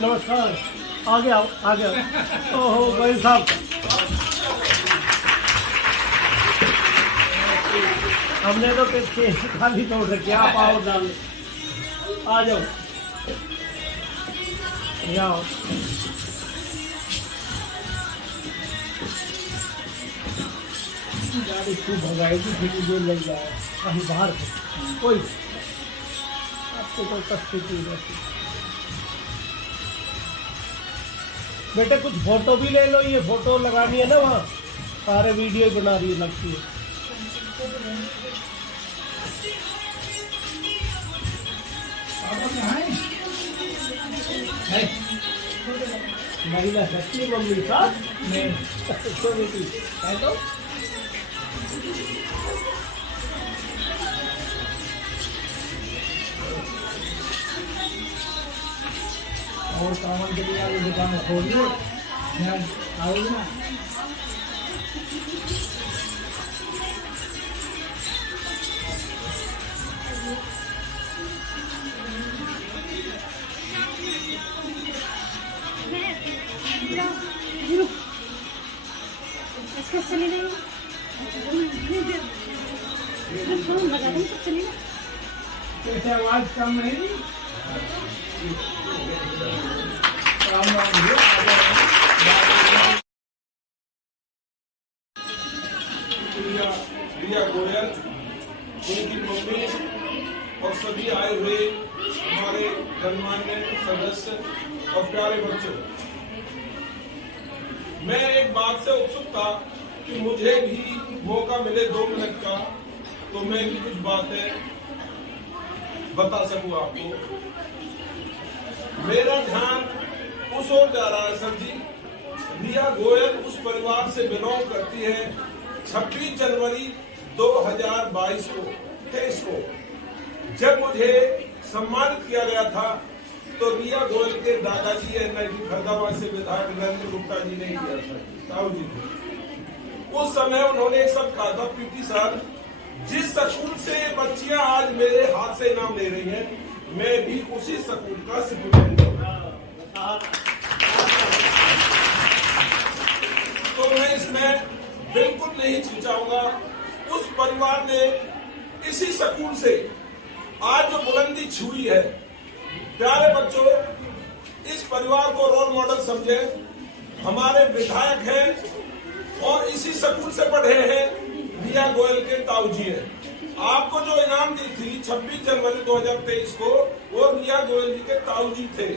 नमस्कार। आगे आओ, आगे आओ। ओहो भाई साहब, हमने तो पीछे खाली तोड़ रखे, आप आओ डाल, आ जाओ, आओ। गाड़ी खूब भगाएगी, फिर जो लग जाए कहीं बाहर कोई आपको कोई परिस्थिति रहती। बेटे कुछ फोटो भी ले लो, ये फोटो लगानी है ना वहाँ, सारे वीडियो बना रही है लगती है। महिला शक्ति मम्मी साथ में तो और सामान के लिए आगे दुकान खोल लो, आओगे ना। कैसे आवाज कम नहीं? रिया गोयल, उनकी मम्मी और सभी आए हुए हमारे गणमान्य सदस्य और प्यारे बच्चों, मैं एक बात से उत्सुक था कि मुझे भी मौका मिले 2 मिनट का, तो मैं भी कुछ बातें बता सकूं आपको। मेरा ध्यान उस ओर जा रहा है सर जी। रिया गोयल उस परिवार से बिलोंग करती है। 26 जनवरी 2022 को जब मुझे सम्मानित किया गया था, तो रिया गोयल के दादाजी एनआईटी फरीदाबाद से विधायक नरेंद्र गुप्ता जी ने किया था, ताऊ जी ने। उस समय उन्होंने एक शब्द कहा था, पीटी सर, जिस स्कूल से बच्चियां आज मेरे हाथ से इनाम ले रही हैं, मैं भी उसी स्कूल का स्टूडेंट हूं। तो मैं इसमें बिल्कुल नहीं हिचकिचाऊंगा। उस परिवार ने इसी स्कूल से आज जो बुलंदी छुई है, प्यारे बच्चों, इस परिवार को रोल मॉडल समझे। हमारे विधायक हैं और इसी स्कूल से पढ़े हैं, रिया गोयल के ताऊ जी हैं। आपको जो इनाम दी थी 26 जनवरी 2023 को, वो रिया गोयल जी के ताऊ जी थे।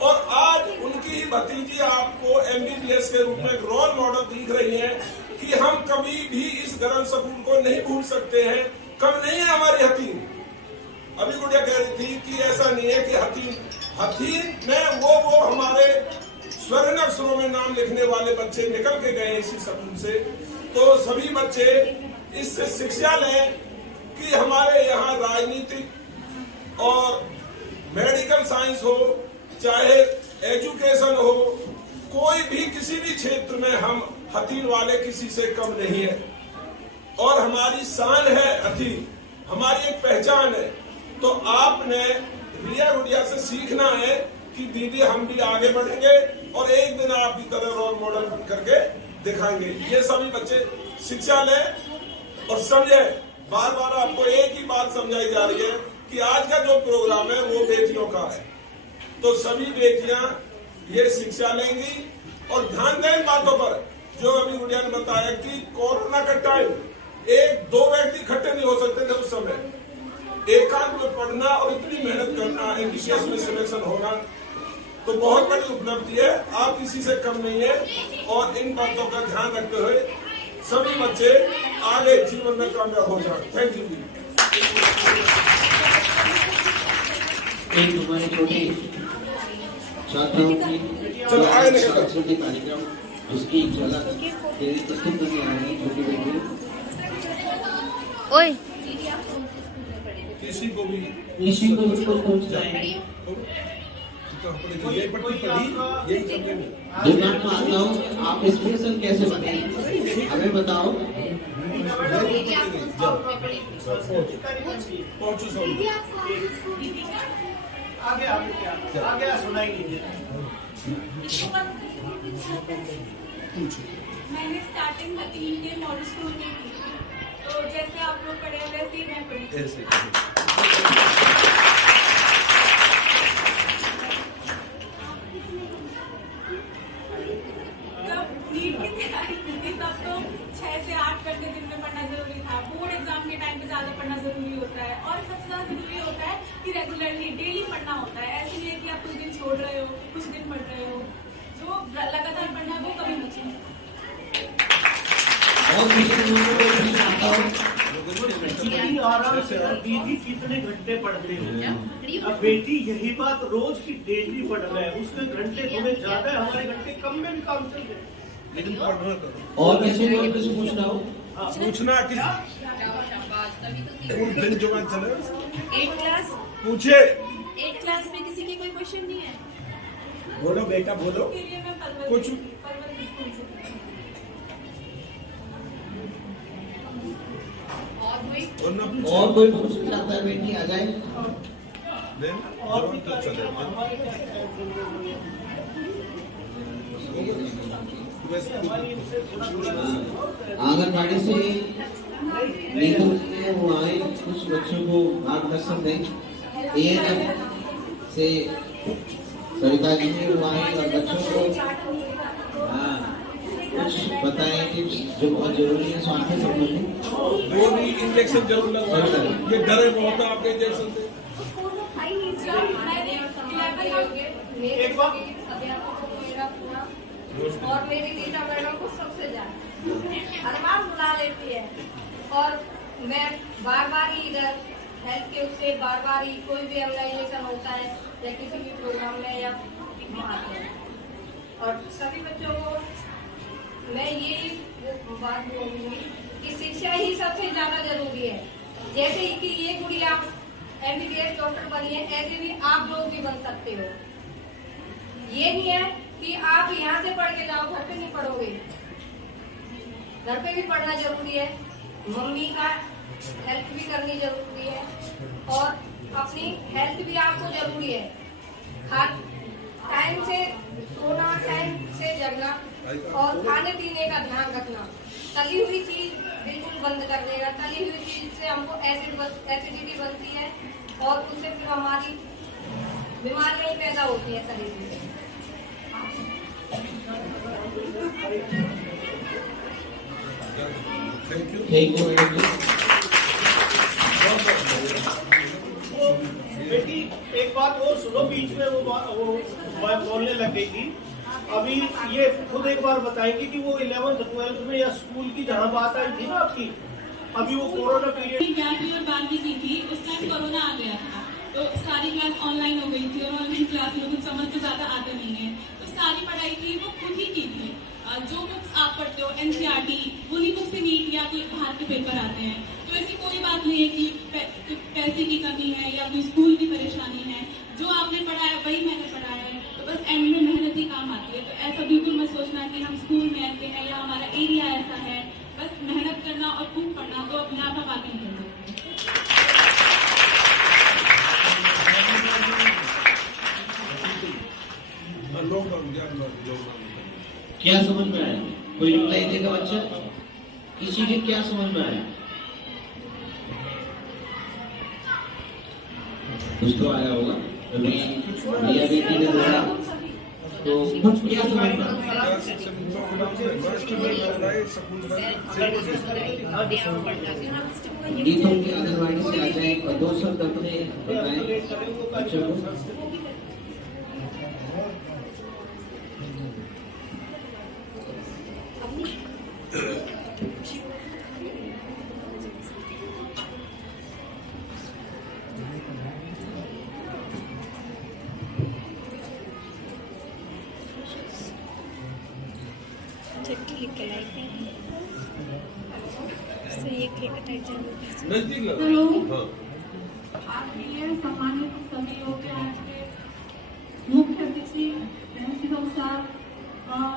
और आज उनकी ही भतीजी आपको एमबीबीएस के रूप में एक रोल मॉडल दिख रही है कि हम कभी भी इस गर्म स्कूल को नहीं भूल सकते हैं। कम नहीं है हमारी हतीम। अभी गुड़िया कह रही थी कि ऐसा नहीं है कि हतीम में वो हमारे स्वर्ण अक्षरों में नाम लिखने वाले बच्चे निकल के गए इसी स्कूल से। तो सभी बच्चे इससे शिक्षा लें कि हमारे यहाँ राजनीतिक और मेडिकल साइंस हो, चाहे एजुकेशन हो, कोई भी किसी भी क्षेत्र में हम हथीन वाले किसी से कम नहीं है। और हमारी शान है हथीन, हमारी एक पहचान है। तो आपने रिया गुड़िया से सीखना है कि दीदी हम भी आगे बढ़ेंगे और एक दिन आपकी तरह रोल मॉडल बन करके दिखाएंगे। ये सभी बच्चे शिक्षा लें और समझे। बार बार आपको एक ही बात समझाई जा रही है कि आज का जो प्रोग्राम है वो बेटियों का है। तो सभी बेटियां ये शिक्षा लेंगी और ध्यान दें बातों पर, जो अभी गुड़िया ने बताया कि कोरोना का टाइम 1-2 व्यक्ति इकट्ठे नहीं हो सकते थे उस समय। एकांत में पढ़ना और इतनी मेहनत करना, एमबीबीएस में सिलेक्शन होना तो बहुत बड़ी उपलब्धि है। आप किसी से कम नहीं है और इन बातों का ध्यान रखते हुए सभी बच्चे आगे जीवन में कामयाब हो जाए। Thank you. एक हमारे छोटे छात्राओं की सांस्कृतिक कार्यक्रम उसकी झलक प्रस्तुत करने आ रही छोटी बेटी। ओए किसी को भी उसको पहुंच जाए। ये पट्टी पड़ी, ये करने में दुकान में आता हूँ, आप स्पेशल कैसे बने हमें बताओ। पहुंचो सब। आगे सुनाई नहीं। मैंने स्टार्टिंग 3 के मॉडल स्कूल में की, तो जैसे आप लोग पढ़े वैसे ही मैं पढ़ी। जब नीट की तैयारी की थी तब तो 6 से 8 घंटे दिन में पढ़ना जरूरी था। बोर्ड एग्जाम के टाइम पे ज्यादा पढ़ना जरूरी होता है और सबसे ज्यादा जरूरी होता है कि रेगुलरली डेली पढ़ना होता है। ऐसे नहीं है कि आप कुछ दिन छोड़ रहे हो, कुछ दिन पढ़ रहे हो। जो लगातार पढ़ना है वो कभी मत छोड़ो। दीदी कितने घंटे पढ़ते हो? अब बेटी यही बात रोज की डेली पढ़ रहा है, उसके घंटे थोड़े ज्यादा है, हमारे घंटे कम में भी काम चल रहे हैं। लेकिन पढ़ना करो। और कैसे बोल कुछ पूछना हो पूछना किस दिन जो बात चले 8 क्लास पूछे। 8 क्लास में किसी के कोई क्वेश्चन नहीं है? बोलो बेटा बोलो। के लिए मैं कुछ परवल स्कूल से और कोई पूछना चाहता है बेटी आ जाए। और भी आंगनबाड़ी से नीतू जी है वो आए कुछ बच्चों को मार्गदर्शन दें। एएनएम से सरिता जी है वो आए और बच्चों को कुछ बताएं टिप्स जो बहुत जरूरी है स्वास्थ्य संबंधी। वो भी इंजेक्शन जरूर लगवाना। ये डरे बहुत है आपके इंजेक्शन से। एक बार और मेरी नीता मैडम को सबसे ज्यादा हर बार बुला लेती है और मैं बार बार ही इधर हेल्थ के उससे बार बार ही कोई भी ऑर्गेनाइजेशन होता है या किसी भी प्रोग्राम में या आते हैं। और सभी बच्चों को मैं ये बात बोलूँगी कि शिक्षा ही सबसे ज्यादा जरूरी है। जैसे कि ये गुड़िया MBBS डॉक्टर बनी है, ऐसे भी आप लोग भी बन सकते हो। ये नहीं है कि आप यहाँ से पढ़ के जाओ, घर पे नहीं पढ़ोगे। घर पे भी पढ़ना जरूरी है, मम्मी का हेल्प भी करनी जरूरी है और अपनी हेल्थ भी आपको जरूरी है। टाइम से सोना, टाइम से जगना और खाने पीने का ध्यान रखना। तली हुई चीज बिल्कुल बंद कर देगा। तली हुई चीज से हमको एसिडिटी बनती है और उससे फिर हमारी बीमारियां पैदा होती है शरीर में। थैंक यू बेटी एक बात और सुनो, बीच में वो बोलने लग गई थी। अभी ये खुद एक बार बताएंगे कि वो 11th 12th में या स्कूल की जहाँ बात आई थी ना आपकी, अभी वो कोरोना पीरियड 11वीं और 12वीं की थी, उस टाइम कोरोना आ गया था तो सारी क्लास ऑनलाइन हो गई थी और ऑनलाइन क्लास में कुछ समझ तो ज्यादा आते नहीं है, तो सारी पढ़ाई थी वो खुद ही की थी। जो बुक्स आप पढ़ते हो NCERT उन्हीं बुक से नीट या कोई बाहर के पेपर आते हैं, तो ऐसी कोई बात नहीं है कि पैसे की कमी है या कोई स्कूल की परेशानी है। जो आपने पढ़ा है वही मैंने पढ़ा है, तो बस एंड में मेहनत ही काम आती है। तो ऐसा बिल्कुल मत सोचना कि हम स्कूल में ऐसे हैं या हमारा एरिया ऐसा है। बस मेहनत करना और खूब पढ़ना, तो अपने आप आप आगे निकल जाओगे। क्या समझ में आया? कोई रिप्लाई देगा बच्चा? किसी के क्या समझ में आया? कुछ तो आया होगा। भैया बेटी ने बोला तो कुछ क्या समझना गीतों की आंगनबाड़ी से आ जाए और 2 शब्द अपने बताएं बच्चों को। नजदीक लगा। हेलो। हाँ। आदरणीय सम्मानित सभी योग्य आज के मुख्य अतिथि प्रिंसिपल साहब और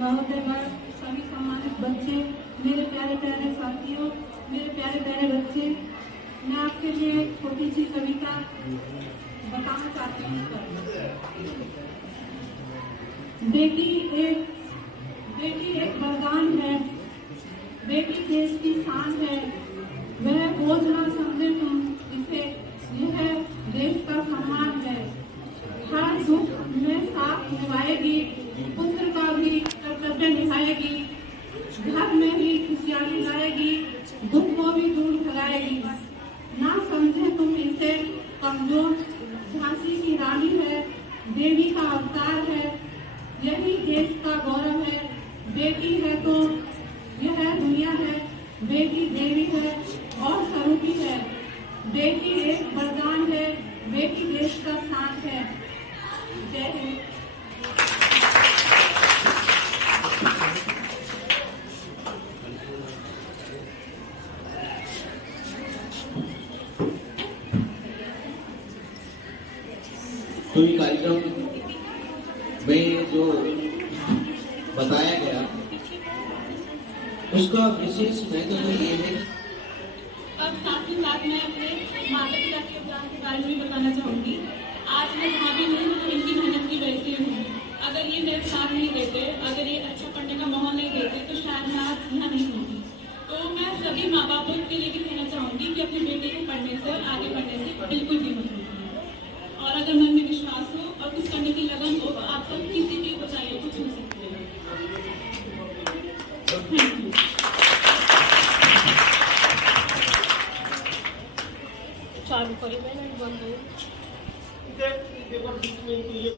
महोदयगण, सभी सम्मानित बच्चे, मेरे प्यारे प्यारे साथियों, मेरे प्यारे प्यारे बच्चे, मैं आपके लिए एक छोटी सी कविता बताना चाहती हूँ। बेटी एक वरदान है, बेटी देश की शान है, वह बोझ ना समझे तुम इसे, यह देश का सम्मान है। हर दुख में साथ निभाएगी, पुत्र का भी कर्तव्य निभाएगी, घर में ही खुशहाली लाएगी, दुख को भी दूर भगाएगी। ना समझे तुम इसे कमजोर, झांसी की रानी है, देवी का अवतार है, यही देश का गौरव है। बेटी है तो यह दुनिया है, बेटी देवी है और स्वरूपी है। बेटी एक वरदान है, बेटी देश का शान है। जय हिंद। तो ये कार्यक्रम में जो बताया गया उसका विशेष महत्व तो ये है। अब साथ ही साथ मैं अपने माता पिता के योगदान के बारे में भी बताना चाहूंगी। आज मैं जहाँ भी हूँ इनकी मेहनत की वजह से हूँ। अगर ये मेरे साथ नहीं देते, अगर ये अच्छा पढ़ने का माहौल नहीं देते, तो शायद मैं आज यहाँ नहीं होती। तो मैं सभी माँ बापों के लिए भी कहना चाहूंगी कि अपनी बेटी को पढ़ने से, आगे बढ़ने से बिल्कुल भी मत रोकिए। और अगर मन में विश्वास हो और कुछ करने की लगन हो, तो आप सब किसी भी ऊंचाइयों को छू सकते हैं। Thank you. चालू करी मैंने बंद हो। पेपर